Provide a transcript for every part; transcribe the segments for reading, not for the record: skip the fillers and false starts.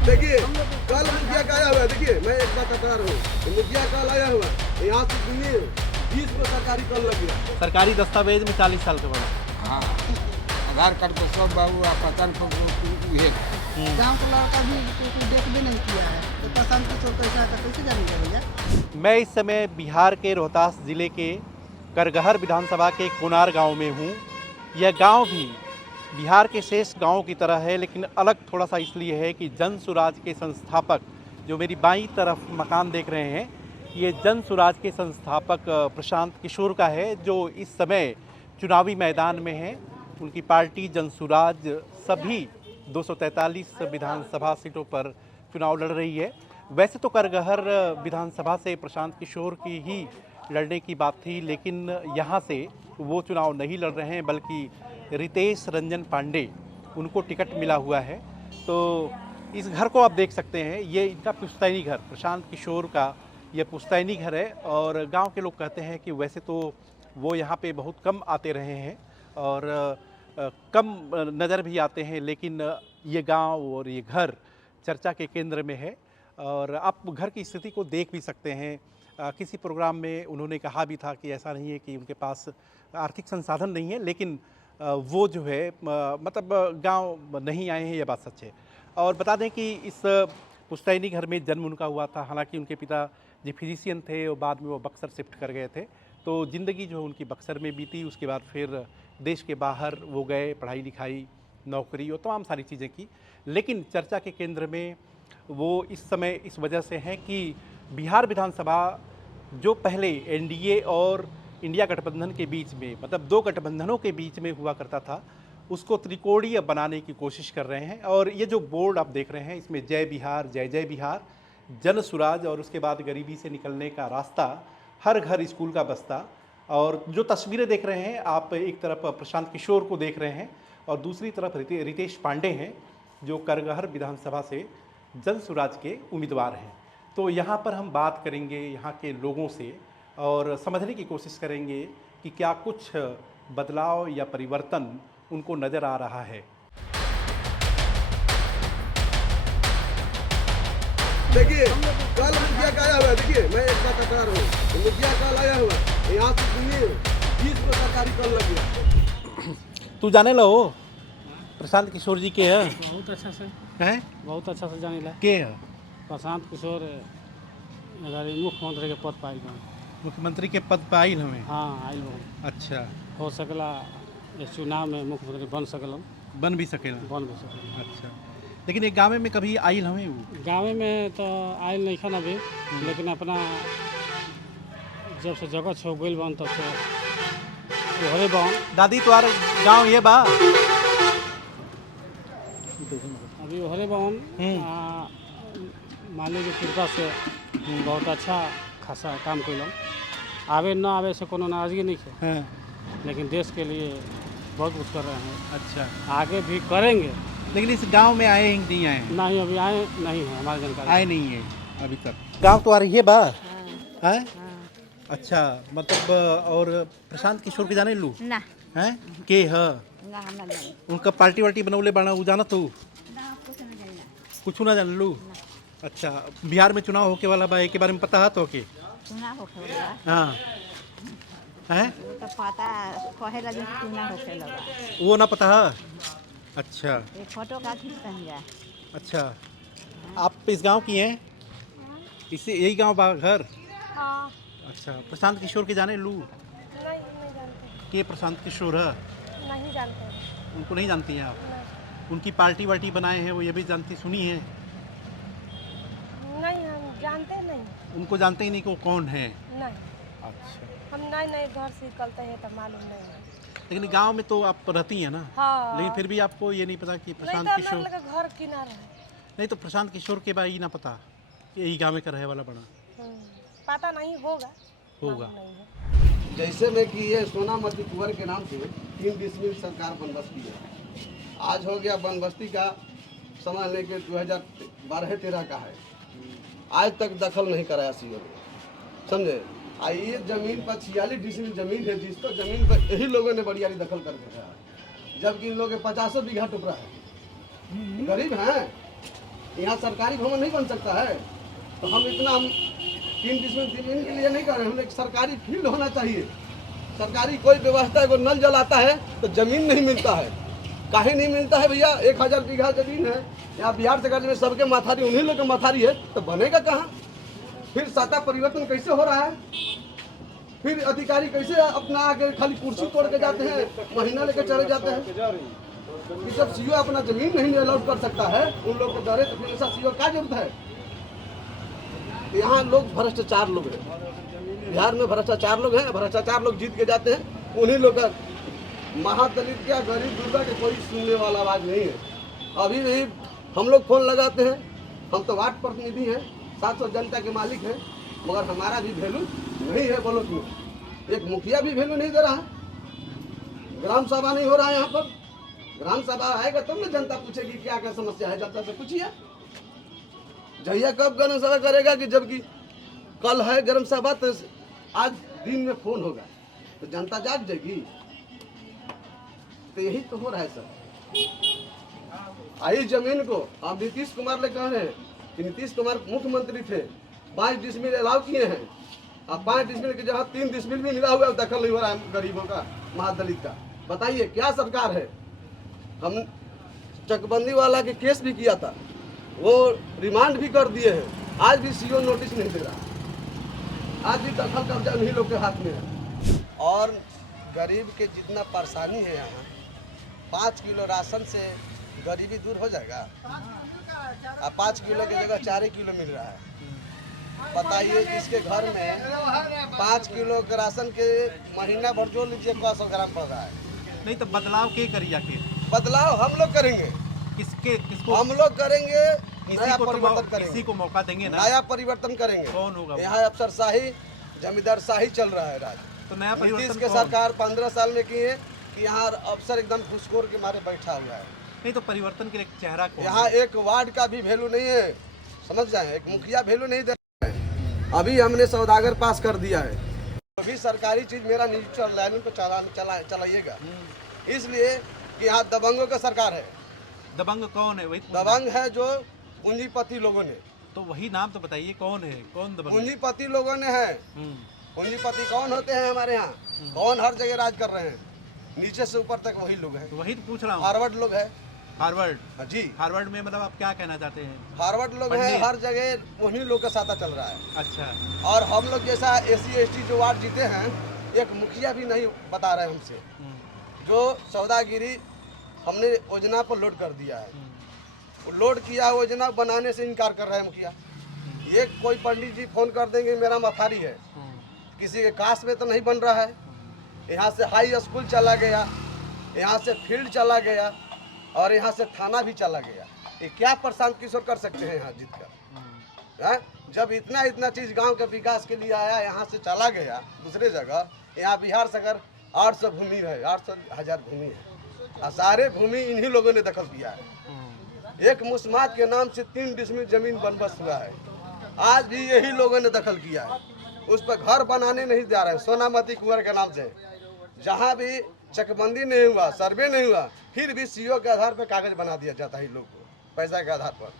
देखिए कल मुखिया का आया हुआ है, देखिए मैं एक बात बता रहा हूँ, तो मुखिया कल आया हुआ है, यहाँ से सुनिए 20 को सरकारी कल लग गया। सरकारी दस्तावेज में 40 साल का बड़ा। हाँ, आधार कार्ड को सब बाबू आप पहचान को ये गाँव का लड़का भी कुछ देख भी नहीं किया है, तो पसंद किशोर कैसा था कैसे जानेंगे भैया। मैं इस समय बिहार के रोहतास जिले के करगहर विधानसभा के कोनार गांव में हूं। यह गांव भी बिहार के शेष गांवों की तरह है, लेकिन अलग थोड़ा सा इसलिए है कि जन सुराज के संस्थापक, जो मेरी बाईं तरफ मकान देख रहे हैं, ये जन सुराज के संस्थापक प्रशांत किशोर का है, जो इस समय चुनावी मैदान में है। उनकी पार्टी जन सुराज सभी 243 विधानसभा सीटों पर चुनाव लड़ रही है। वैसे तो करगहर विधानसभा से प्रशांत किशोर की ही लड़ने की बात थी, लेकिन यहाँ से वो चुनाव नहीं लड़ रहे हैं, बल्कि रितेश रंजन पांडे उनको टिकट मिला हुआ है। तो इस घर को आप देख सकते हैं, ये इनका पुश्तैनी घर, प्रशांत किशोर का ये पुश्तैनी घर है। और गांव के लोग कहते हैं कि वैसे तो वो यहाँ पे बहुत कम आते रहे हैं और कम नज़र भी आते हैं, लेकिन ये गांव और ये घर चर्चा के केंद्र में है। और आप घर की स्थिति को देख भी सकते हैं। किसी प्रोग्राम में उन्होंने कहा भी था कि ऐसा नहीं है कि उनके पास आर्थिक संसाधन नहीं है, लेकिन वो जो है मतलब गांव नहीं आए हैं, यह बात सच है। और बता दें कि इस पुश्तैनी घर में जन्म उनका हुआ था। हालांकि उनके पिता जी फिजिशियन थे और बाद में वो बक्सर शिफ्ट कर गए थे, तो ज़िंदगी जो है उनकी बक्सर में बीती। उसके बाद फिर देश के बाहर वो गए, पढ़ाई लिखाई, नौकरी और तमाम सारी चीज़ें की। लेकिन चर्चा के केंद्र में वो इस समय इस वजह से हैं कि बिहार विधानसभा जो पहले एनडीए और इंडिया गठबंधन के बीच में, मतलब दो गठबंधनों के बीच में हुआ करता था, उसको त्रिकोणीय बनाने की कोशिश कर रहे हैं। और ये जो बोर्ड आप देख रहे हैं, इसमें जय बिहार, जय जय बिहार, जन सुराज और उसके बाद गरीबी से निकलने का रास्ता, हर घर स्कूल का बस्ता। और जो तस्वीरें देख रहे हैं आप, एक तरफ प्रशांत किशोर को देख रहे हैं और दूसरी तरफ रितेश पांडे हैं, जो करगहर विधानसभा से जन सुराज के उम्मीदवार हैं। तो यहाँ पर हम बात करेंगे यहाँ के लोगों से और समझने की कोशिश करेंगे कि क्या कुछ बदलाव या परिवर्तन उनको नज़र आ रहा है। देखिए कल मुखिया का आया हुआ है, देखिए मैं एक बात बता रहा हूँ, तो मुखिया कल आया हुआ है, यहाँ से सुनिए 20 को सरकारी कल लग गया। तू जाने लो प्रशांत किशोर जी के है? बहुत अच्छा से हैं? बहुत अच्छा से जाने ला। के है? प्रशांत किशोर अगर मुख्यमंत्री के पद पाइल बा। मुख्यमंत्री के पद पर आइल हमें? हाँ आइल बा। अच्छा, हो सकला इस चुनाव में मुख्यमंत्री बन सकल, बन भी सकेला। बन भी सकल। अच्छा, लेकिन एक गाँव में कभी आइल हमें वो? गाँव में तो आइल नहीं खन अभी, लेकिन अपना जब से जगह छो गई बन तब से वही बन। दादी तुम्हारा गाँव ये बा? अभी वही बन मालिक की कृपा से बहुत अच्छा खासा काम कैल। आवे न आवे से कोनो नाराजगी नहीं है, हाँ। लेकिन देश के लिए बहुत कुछ कर रहे हैं, अच्छा, आगे भी करेंगे। लेकिन इस गांव में आए हैं कि नहीं आए हैं? नहीं अभी आए नहीं है, हमारी जानकारी आए नहीं है अभी तक। गांव तो आ रही है बा है? अच्छा, मतलब और प्रशांत किशोर के जाने लू ना हैं के है? ना हमरा नहीं उनका पार्टी वार्टी बनौले बाना उ जाना तू? ना कुछ नहीं जानना। कुछ ना जान लू? अच्छा, बिहार में चुनाव होके वाला बा, के बारे में पता है तो के? चुनाव होखे वाला हाँ है, वो तो पता कहे लगे कि चुनाव होखे लगा। वो ना पता है? अच्छा ये फोटो का खींचते हैं जा। अच्छा, आप इस गांव की हैं? इसे यही गांव बा घर? हाँ। अच्छा, प्रशांत किशोर के जाने लू? नहीं जानते। के प्रशांत किशोर है? नहीं जानते। उनको नहीं जानती हैं आप? नहीं। उनकी पार्टी वार्टी बनाए हैं वो, ये भी जानती सुनी है? नहीं हम जानते नहीं। उनको जानते ही नहीं कि वो कौन है? नहीं अच्छा, हम नए घर से निकलते हैं तो मालूम नहीं है। लेकिन गांव में तो आप रहती हैं ना? हाँ। लेकिन फिर भी आपको ये नहीं पता कि नहीं प्रशांत तो किशोर? लगा घर किनारे है। नहीं तो प्रशांत किशोर के बारे ही ना पता कि यही गाँव में का रहे वाला बना पता नहीं होगा। होगा। मालूम नहीं है। जैसे में कि ये सोनामती कुंवर के नाम से 3 डिसमिल सरकार बनबस्ती है। आज हो गया बनबस्ती का समझ लें कि 2012-13 का है, आज तक दखल नहीं कराया सीओ ने, समझे। ये जमीन पर 46 डिसमिल जमीन है, जिसको जमीन पर यही लोगों ने बड़ियारी दखल कर दिया है, जबकि इन लोगों के 50 बीघा टुकड़ा है। गरीब हैं, यहाँ सरकारी भवन नहीं बन सकता है? तो हम 3 डिसमिल जमीन के लिए नहीं कर रहे हैं, हम एक सरकारी फील्ड होना चाहिए। सरकारी कोई व्यवस्था, अगर नल जल आता है तो जमीन नहीं मिलता है। काहे नहीं मिलता है भैया? 1000 बीघा जमीन है यहाँ बिहार सरकार में, सबके माथारी उन्हीं लोग के माथारी है, तो बनेगा कहाँ? फिर सत्ता परिवर्तन कैसे हो रहा है? फिर अधिकारी कैसे अपना आके खाली कुर्सी तोड़ के जाते हैं, महीना लेके चले जाते हैं? कि जब सीओ अपना जमीन नहीं अलाउट कर सकता है उन लोग को डरे, तो फिर ऐसा सीओ क्या जरूरत है? यहाँ लोग भ्रष्टाचार लोग हैं, बिहार में भ्रष्टाचार लोग हैं, भ्रष्टाचार लोग जीत के जाते हैं। उन्हीं लोग का महादलित क्या गरीब गुरबा के कोई सुनने वाला आवाज नहीं है। अभी भी हम लोग फोन लगाते हैं, हम तो वार्ड प्रतिनिधि हैं, 700 जनता के मालिक हैं, मगर हमारा भी वैल्यू नहीं है। बोलो क्यों? एक मुखिया भी वैल्यू नहीं दे रहा है, ग्राम सभा नहीं हो रहा है यहाँ पर। ग्राम सभा आएगा तब ना जनता पूछेगी क्या क्या समस्या है, जनता से पूछिए। जहिया कब ग्राम सभा करेगा कि जबकि कल है ग्राम सभा, तो आज दिन में फोन होगा तो जनता जाग जाएगी। तो यही तो हो रहा है सर। आई जमीन को आप नीतीश कुमार ले कह रहे हैं कि नीतीश कुमार मुख्यमंत्री थे, 5 डिसमिल अलाउ किए हैं। अब 5 डिसमिल की जगह 3 डिसमिल भी मिला हुआ है, दखल नहीं हो रहा है गरीबों का, महादलित का। बताइए क्या सरकार है? हम चकबंदी वाला के केस भी किया था, वो रिमांड भी कर दिए हैं, आज भी सीओ नोटिस नहीं दे रहा। आज भी दखल कब्जा उन्हीं लोग के हाथ में है। और गरीब के जितना परेशानी है यहाँ, 5 किलो राशन से गरीबी दूर हो जाएगा? अब 5 किलो की जगह 4 किलो मिल रहा है। बताइए जिसके घर में 5 किलो के राशन के महीना भर जो लीजिए 100 ग्राम पड़ रहा है। नहीं तो बदलाव के करिए आखिर? बदलाव हम लोग करेंगे। किसको? हम लोग करेंगे, नया किसी परिवर्तन करेंगे, किसी को मौका देंगे ना? नया परिवर्तन करेंगे। कौन होगा? यहाँ अफसरशाही, जमींदार शाही चल रहा है राज। तो नया नीतीश परिवर्तन के कौन? सरकार 15 साल में की है कि यहाँ अफसर एकदम घुसखोर के मारे बैठा हुआ है। नहीं तो परिवर्तन के लिए एक चेहरा कौन? यहाँ एक वार्ड का भी वैल्यू नहीं है, समझ जाए। एक मुखिया वैल्यू नहीं दे रहा है। अभी हमने सौदागर पास कर दिया है, अभी सरकारी चीज मेरा निजी लाइन को चलाइएगा, इसलिए कि यहाँ दबंगों का सरकार है। दबंग कौन है? वही दबंग है जो पूंजीपति लोगों ने। तो वही नाम तो बताइए, कौन है? कौन दबंग? पूंजीपति लोगों ने है। पूंजीपति कौन होते हैं हमारे यहाँ? कौन हर जगह राज कर रहे हैं? नीचे से ऊपर तक वही लोग हैं। तो वही तो पूछ रहा हूँ। हार्वर्ड लोग है। हार्वर्ड? जी, हार्वर्ड में मतलब आप क्या कहना चाहते हैं? हार्वर्ड लोग हैं, हर जगह उन्हीं लोग का साथा चल रहा है। अच्छा। और हम लोग जैसा SC ST जो वार्ड जीते हैं, एक मुखिया भी नहीं बता रहे हमसे। जो सौदागिरी हमने योजना पर लोड कर दिया है, वो लोड किया योजना बनाने से इनकार कर रहा है मुखिया। ये कोई पंडित जी फोन कर देंगे मेरा मथारी है, किसी के कास्ट में तो नहीं बन रहा है। यहाँ से हाई स्कूल चला गया, यहाँ से फील्ड चला गया, और यहाँ से थाना भी चला गया। ये क्या प्रशांत किशोर कर सकते हैं यहाँ जीत कर? जब इतना चीज़ गांव के विकास के लिए आया, यहाँ से चला गया दूसरे जगह। यहाँ बिहार से अगर 800 भूमि है, 800,000 भूमि है, और सारे भूमि इन्हीं लोगों ने दखल किया है। एक मुस्मात के नाम से 3 डिसमिल जमीन बंदोबस्त हुआ है, आज भी यही लोगों ने दखल किया है। उस पर घर बनाने नहीं दे रहे हैं, सोनामती कुंवर के नाम से। जहाँ भी चकबंदी नहीं हुआ, सर्वे नहीं हुआ, फिर भी सीओ के आधार पर कागज बना दिया जाता है लोग को, पैसा के आधार पर।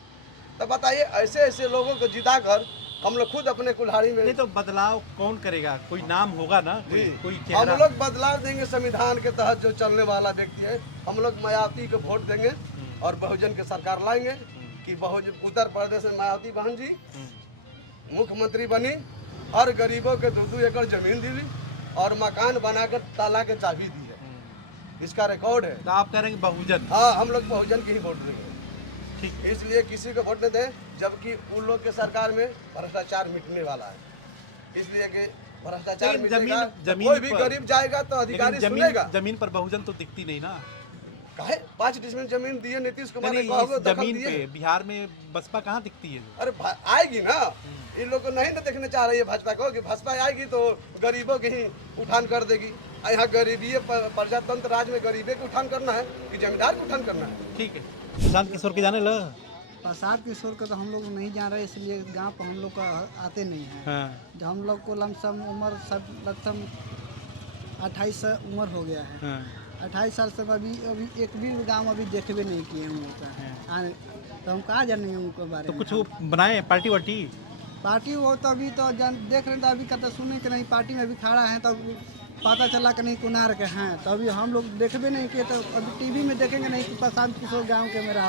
तो बताइए ऐसे लोगों को जिताकर हम लोग खुद अपने कुल्हाड़ी में। नहीं तो बदलाव कौन करेगा? कोई नाम होगा ना, कोई हम चेहरा? लोग बदलाव देंगे, संविधान के तहत जो चलने वाला व्यक्ति है। हम लोग मायावती को वोट देंगे और बहुजन की सरकार लाएंगे कि बहुजन उत्तर प्रदेश में मायावती बहन जी मुख्यमंत्री बनी, हर गरीबों के 2-2 एकड़ जमीन दी और मकान बनाकर ताला के चाबी दी है। इसका रिकॉर्ड है। तो आप कह रहे हैं बहुजन? हाँ, हम लोग बहुजन की ही वोट देंगे। ठीक। इसलिए किसी को वोट नहीं दें, जबकि उन लोग के सरकार में भ्रष्टाचार मिटने वाला है। इसलिए कि भ्रष्टाचार मिटेगा तो कोई भी गरीब जाएगा तो अधिकारी सुनेगा। जमीन पर बहुजन तो दिखती नहीं ना। काहे 5 डिसमिल जमीन दिए नीतीश कुमार ने, जमीन पे बिहार में बसपा कहाँ दिखती है? अरे आएगी ना, इन लोग को नहीं ना देखने चाह रही है भाजपा को कि भाजपा आएगी तो गरीबों की ही उठान कर देगी। यहाँ गरीबी प्रजातंत्र राज में गरीबी को उठान करना है कि जमींदार को उठान करना है? ठीक है। प्रशांत किशोर के जाने लगा? प्रसाद किशोर को तो हम लोग नहीं जान रहे, इसलिए गांव पर हम लोग का आते नहीं हैं। हाँ। जब हम लोग को लमसम उम्र सब लगभग 28 उम्र हो गया है। हाँ। 28 साल से अभी अभी एक भी गांव अभी देखबे नहीं किए हम लोग का तो हम कहाँ जानेंगे उनको बारे तो में। कुछ वो बनाए पार्टी वार्टी? पार्टी वो तो अभी तो देख रहे थे, अभी कहते सुने कि नहीं पार्टी में अभी खड़ा है, तो पता चला कि नहीं कुनार के हैं, तो अभी हम लोग देखबे नहीं किए, तो अभी टीवी में देखेंगे नहीं कि प्रशांत किशोर गांव के मेरा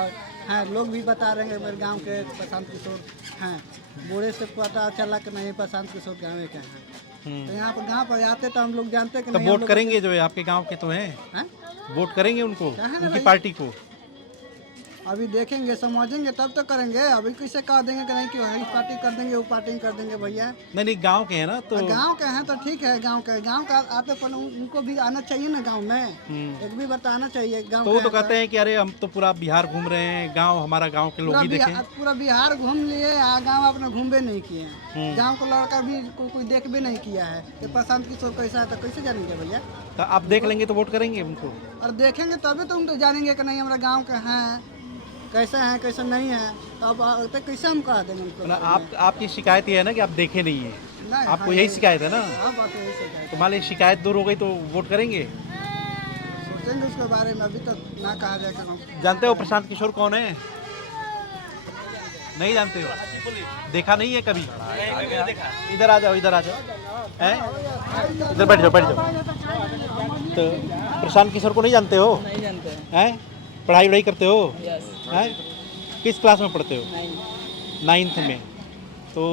हैं, लोग भी बता रहे हैं मेरे गांव के प्रशांत किशोर हैं, बूढ़े से पता चला कि नहीं प्रशांत किशोर गाँव के हैं। तो यहाँ पर गाँव पर आते तो हम लोग जानते कि तो नहीं। वोट करेंगे जो है आपके गांव के तो हैं, हैं? वोट करेंगे उनको, कहाँ ना उनकी भाई। पार्टी को? अभी देखेंगे समझेंगे तब तो करेंगे, अभी कैसे कह देंगे कि नहीं कि इस पार्टी कर देंगे वो पार्टी कर देंगे भैया। नहीं गांव के हैं ना तो गांव के हैं तो ठीक है, गांव का आते पर उनको भी आना चाहिए ना गांव में, एक भी बार आना चाहिए गांव। तो वो तो कहते हैं कि अरे हम तो पूरा बिहार घूम रहे हैं, गांव हमारा गांव के लोग ही देखें। पूरा बिहार घूम लिए, गांव अपने घूमबे नहीं किए हैं, गांव को लड़का भी कोई देखबे नहीं किया है कि प्रशांत किशोर कैसा है, तो कैसे जानेंगे भैया। तो आप देख लेंगे तो वोट करेंगे उनको? और देखेंगे तभी तो हम तो जानेंगे कि नहीं हमारा गाँव के हैं, कैसे हैं कैसे नहीं है, तो अब तो कैसे हम करा देंगे उनको। मतलब आपकी शिकायत ये है ना कि आप देखे नहीं है, नहीं, आपको हाँ, यही शिकायत है ना? हाँ बात यही से है। तो मान लीजिए शिकायत दूर हो गई तो वोट करेंगे? सोचेंगे उसके बारे में, अभी तक ना कहा जाए कि हम। जानते हो प्रशांत किशोर कौन है? नहीं जानते हो? देखा नहीं है कभी? इधर आ जाओ, इधर आ जाओ, हैं? इधर बैठ जाओ। तो प्रशांत किशोर को नहीं जानते हो? नहीं जानते हैं? पढ़ाई वढ़ाई करते हो? यस हैं? किस क्लास में पढ़ते हो? 9th में। तो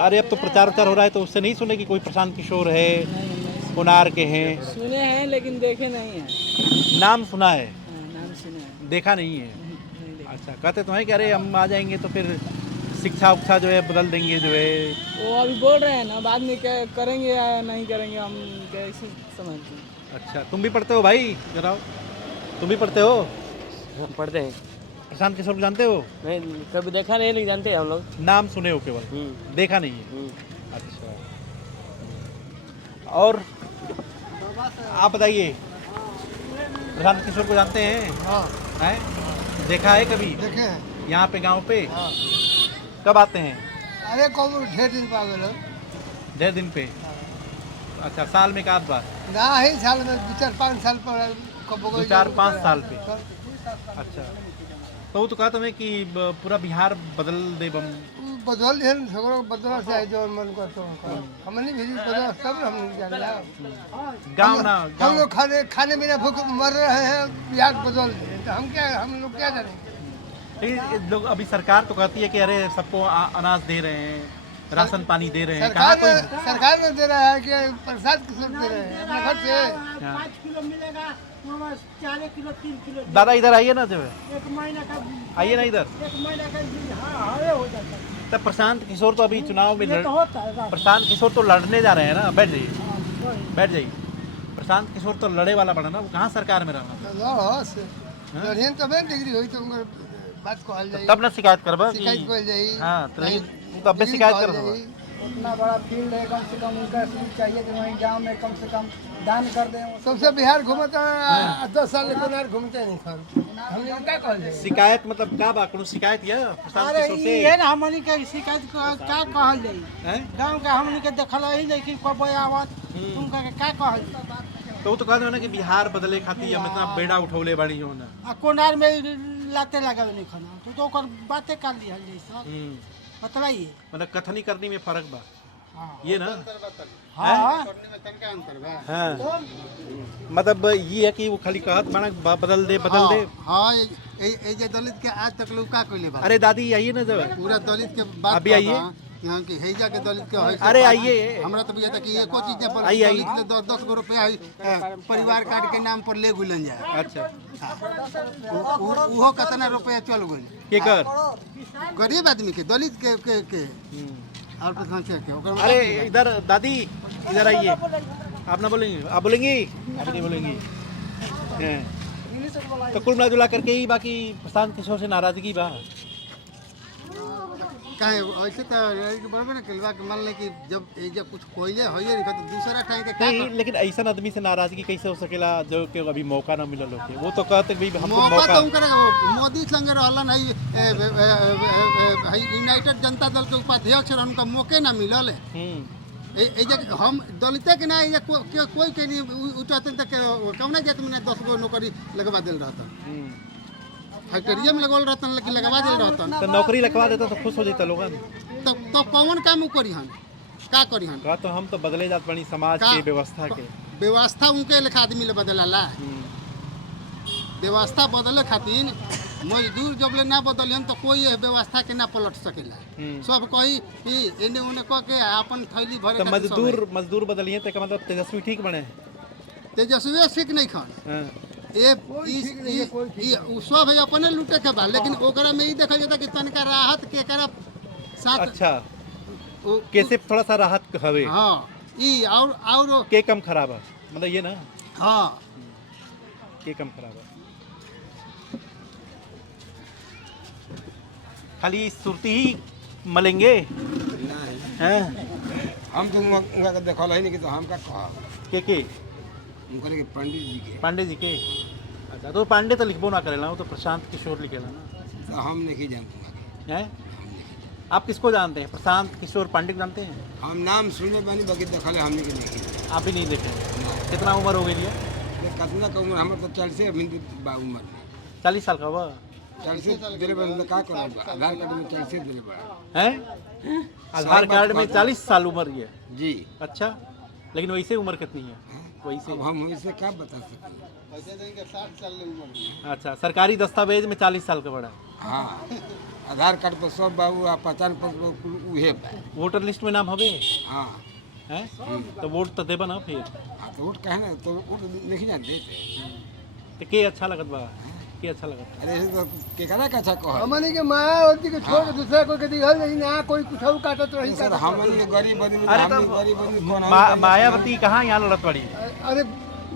अरे अब तो प्रचार हो रहा है, तो उससे नहीं सुने कि कोई प्रशांत किशोर है, कुनार के हैं? सुने हैं लेकिन देखे नहीं हैं। नाम सुना है, नाम सुने हैं, देखा नहीं है। नहीं देखे। अच्छा, कहते तो हैं कि अरे हम आ जाएंगे तो फिर शिक्षा उक्षा जो है बदल देंगे जो है। वो अभी बोल रहे हैं ना, बाद में क्या करेंगे या नहीं करेंगे हम कैसे समझते हैं। अच्छा, तुम भी पढ़ते हो भाई? जरा तुम भी पढ़ते हो? पढ़ते हैं। प्रशांत किशोर को जानते हो? नहीं, कभी देखा नहीं, लेकिन जानते हैं हम लोग। नाम सुने हो केवल, देखा नहीं है? अच्छा, और आप बताइए, प्रशांत किशोर को जानते हैं? हाँ हैं? देखा है कभी देखे हैं। यहाँ पे गांव पे? हाँ। कब आते हैं? अरे कब ढेर दिन पा गए डेढ़ दिन पे? अच्छा, साल में एक आध बार? ना ही साल में 2-4-5 साल पर कब 2-4-5 साल पे? अच्छा, तो वो तो कहते हैं कि पूरा बिहार बदल दे बम। बदल है सगरो बदला से जो मन को तो हमने भी बदला सब हम जानला। गांव ना हम गांव लोग खाने बिना भूख मर रहे हैं, बिहार बदल दे तो हम लोग क्या जानेंगे। ये लोग अभी सरकार तो कहती है कि अरे सबको अनाज दे रहे हैं, राशन पानी दे रहे हैं। सरकार में दे रहा है कि प्रसाद किशोर दे रहे हैं अपने घर से। 5 किलो मिलेगा, 4 किलो 3 किलो दादा इधर आइए ना, जो है एक महीना का, आइए ना इधर। एक महीना का हो जाता है। तब प्रशांत किशोर तो अभी चुनाव में तो होता है। प्रशांत किशोर तो लड़ने जा रहे हैं ना। बैठ जाइए, बैठ जाइए। प्रशांत किशोर तो लड़े वाला बना ना, वो कहाँ सरकार में रहना। लड़ियन तबे डिग्री हुई तो उनकर बात को हल जाई, तब ना शिकायत करबा कि शिकायत को जाई। हाँ, तो लेकिन वो तो अब भी शिकायत कर रहा है। इतना बड़ा फील्ड है, कम से कम उनका सीट चाहिए कि वहीं गांव में कम से कम दान कर दें। सबसे बिहार घूमता 10 साल कुनार घूमते नहीं खान हमने क्या कहल जाए। शिकायत मतलब का बा? कोनो शिकायत या प्रशांत अरे किशोर से? ये ना हमनी के शिकायत क्या कहल जाई, हैं? गांव के हमनी के देखल ही नहीं कि कोई आवत, तुमका के क्या कहल जाई। तो वो तो कहते हो ना कि बिहार बदले खातिर हम इतना बेड़ा उठौले बड़ी हो ना। आ कोनार में लाते लगावे नहीं खाना, तो ओकर बातें कर लिहल जाई सब, बतलाइए। मतलब कथनी करनी में फर्क बा, हाँ। ये ना? हाँ हाँ, मतलब ये है कि वो खाली कहत बना बदल दे बदल दे। हाँ ये दलित के आज तक लोग का कोई बा। अरे दादी आइए ना जब। पूरा दलित के बात अभी आइए। यहाँ के हैजा के दलित के है। अरे आइए। हमरा तो बुझाता कि एको चीज पर आइए, आइए। 10 गो रुपया परिवार कार्ड के नाम पर ले गुलन जाए। अच्छा, उहो कितना रुपया चल गइल के कर? गरीब आदमी के, दलित के और प्रधान के ओकर। अरे इधर दादी, इधर आइए। आप ना बोलेंगे? आप बोलेंगी? आप नहीं बोलेंगी? हैं। तो कुल मिला जुला करके ही बाकी प्रशांत किशोर से नाराजगी बा। काहे ऐसे तो बराबर ना कलवा के मान ले कि जब कुछ कोयले होइए नहीं तो दूसरा टाइम के क्या नहीं, लेकिन ऐसा आदमी से नाराजगी कैसे हो सकेला जो कि अभी मौका ना मिलल होके? वो तो कहते भाई हमको मौका मौका। तो उनकर मोदी संग रहलन है यूनाइटेड जनता दल के उपाध्यक्ष रहन, उनका मौके ना मिलल है। हम दलिते के ना कोई के नहीं उठाते तक कौन जात में 10 गो नौकरी लगवा दिल रहता फैक्ट्रिया में लगल रहता लेकिन लगवा दिल रहता तो नौकरी लगवा देता तो खुश हो जाता लोगन। तो कौन काम करी हन का करी हन का तो हम तो बदले जात बनी समाज का- के व्यवस्था के। व्यवस्था उनके लेखा आदमी ले बदलाला व्यवस्था बदले खातिर मजदूर जब ले ना बदलियन तो कोई व्यवस्था के ना पलट सकेला सब कही कि एने ओने कह के अपन थैली भरे तो खातिर सब मजदूर बदलिए तो मतलब तेजस्वी ठीक बने। तेजस्वी ठीक नहीं खान हाँ। उ सब है अपने लूटे के बा लेकिन ओकरा में ई देखल जाता कि तनका राहत के करा साथ अच्छा कैसे थोड़ा सा राहत हवे हाँ ई और के कम खराब है मतलब ये ना हाँ के कम खराब है। खाली सुरती ही मलेंगे हैं हम तो उनका देखल है नहीं कि तो हम का कहा के उनका के पंडित जी के पांडे जी के। अच्छा तो पांडे तो लिखबो ना करेला वो तो प्रशांत किशोर लिखेला ना तो हम नहीं जानते हैं। आप किसको जानते हैं? प्रशांत किशोर पांडे को जानते हैं? हम नाम सुने बानी बाकी देखल है हमने के नहीं आप भी नहीं देखे? कितना उम्र हो गई है? कितना का उम्र हमारे तो 40 से मिनट उम्र 40 साल का हुआ 40 दिले बन का करो आधार कार्ड में 40 दिले बड़ा है। आधार कार्ड में 40 साल उम्र है जी। अच्छा लेकिन वैसे उम्र कितनी है? वैसे अब हम इसे क्या बता सकते हैं। पैसे देंगे 60 साल उम्र अच्छा सरकारी दस्तावेज में 40 साल का बड़ा। हाँ आधार कार्ड पर सब बाबू आ पहचान पत्र उहे बा। वोटर लिस्ट में नाम हवे हाँ हैं तो वोट तो देबा ना फिर। हाँ तो वोट कहे ना तो वोट नहीं जानते तो के अच्छा लगत बा के अच्छा लगत? अरे ऐसे तो केकरा का अच्छा कह हमनी के मायावती के छोड़ के दूसरा कोई के दिहल नहीं ना कोई कुछ काटत रही सर हमन के गरीब आदमी अरे हमनी तो गरीब आदमी कौन मायावती कहाँ यहाँ लड़त पड़ी? अरे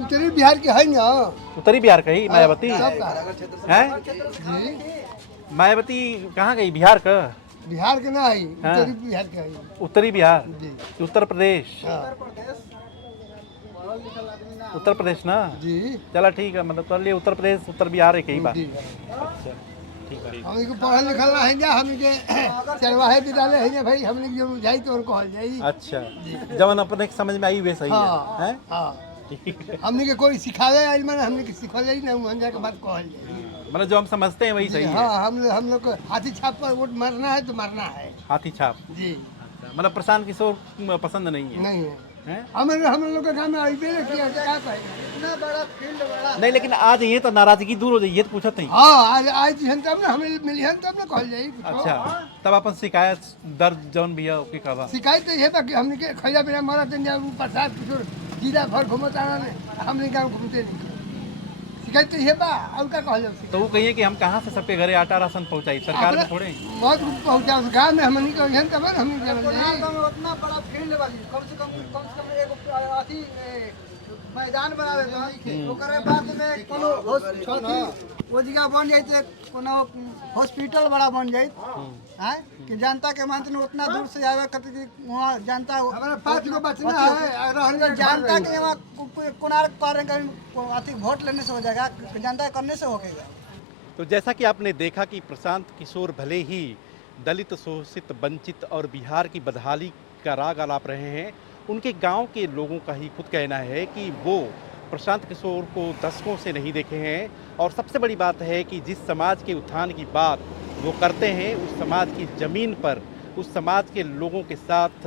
उत्तरी बिहार के है ना उत्तरी बिहार का ही मायावती सब है। जी मायावती कहाँ गई? बिहार का? बिहार के ना है हाँ। उत्तरी बिहार के है उत्तरी बिहार जी उत्तर प्रदेश उत्तर प्रदेश ना जी चला ठीक है मतलब कर लिए उत्तर प्रदेश उत्तर बिहार एक ही बात। जी अच्छा ठीक है। हमनी को पढ़ल लिखल ना है जा हमनी के चरवाहे विद्यालय है जा भाई हमनी के जो जाई तो और कहल जाई अच्छा जवन अपने के समझ में आई वे सही हाँ है हैं? हाँ ठीक है हमनी के कोई सिखावे आइल माने हमनी के सिखल जाई ना हम जाके बात कहल जाई मतलब जो हम समझते हैं वही सही है। हाँ हम लोग को हाथी छाप पर वोट मारना है तो मारना है हाथी छाप। जी अच्छा मतलब प्रशांत किशोर पसंद नहीं है नहीं है हैं? हम लोग के गाँव में आइबे नहीं किया क्या कहेगा इतना बड़ा फील्ड बड़ा नहीं लेकिन आज ये तो नाराजगी दूर हो जाइए तो पूछत नहीं। हाँ आज हन तब ना हमें मिली हन तब ना कहल जाई कुछो। अच्छा तब अपन शिकायत दर्ज जौन भी है ओके कहवा। शिकायत तो ये बा कि हमने के खैया बिना मरा दिन जा प्रसाद किशोर जिला भर घूमता ने हमने गाँव घूमते नहीं शिकायत तो ये बा और क्या कहल जाए तो वो कहिए कि हम कहाँ से सबके घरे आटा राशन पहुँचाई सरकार में थोड़े। बहुत पहुँचा गाँव में हमने के हन तब हमने उतना बड़ा फील्ड वाली कम से कम एगो अथी मैदान बनावे के ओकरे बाद में कोनो वो जगह बन जाए कोनो हॉस्पिटल बड़ा बन जाए है कि जनता के मानते उतना दूर से आवे खातिर कि वहाँ जनता हमारा 5 गो बचना है रहने जनता के वहाँ कोणार्क पार अथी वोट लेने से हो जाएगा जनता करने से होगा। तो जैसा कि आपने देखा कि प्रशांत किशोर भले ही दलित शोषित वंचित और बिहार की बदहाली का राग आलाप रहे हैं उनके गांव के लोगों का ही खुद कहना है कि वो प्रशांत किशोर को दशकों से नहीं देखे हैं और सबसे बड़ी बात है कि जिस समाज के उत्थान की बात वो करते हैं उस समाज की ज़मीन पर उस समाज के लोगों के साथ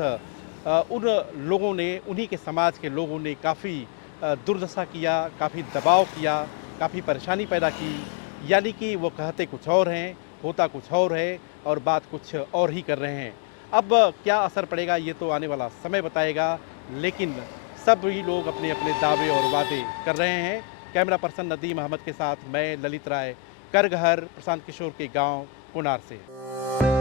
उन लोगों ने उन्हीं के समाज के लोगों ने काफ़ी दुर्दशा किया, काफ़ी दबाव किया, काफ़ी परेशानी पैदा की। यानी कि वो कहते कुछ और हैं होता कुछ और है और बात कुछ और ही कर रहे हैं। अब क्या असर पड़ेगा ये तो आने वाला समय बताएगा, लेकिन सभी लोग अपने अपने दावे और वादे कर रहे हैं। कैमरा पर्सन नदीम अहमद के साथ मैं ललित राय, करगहर प्रशांत किशोर के गांव कुनार से।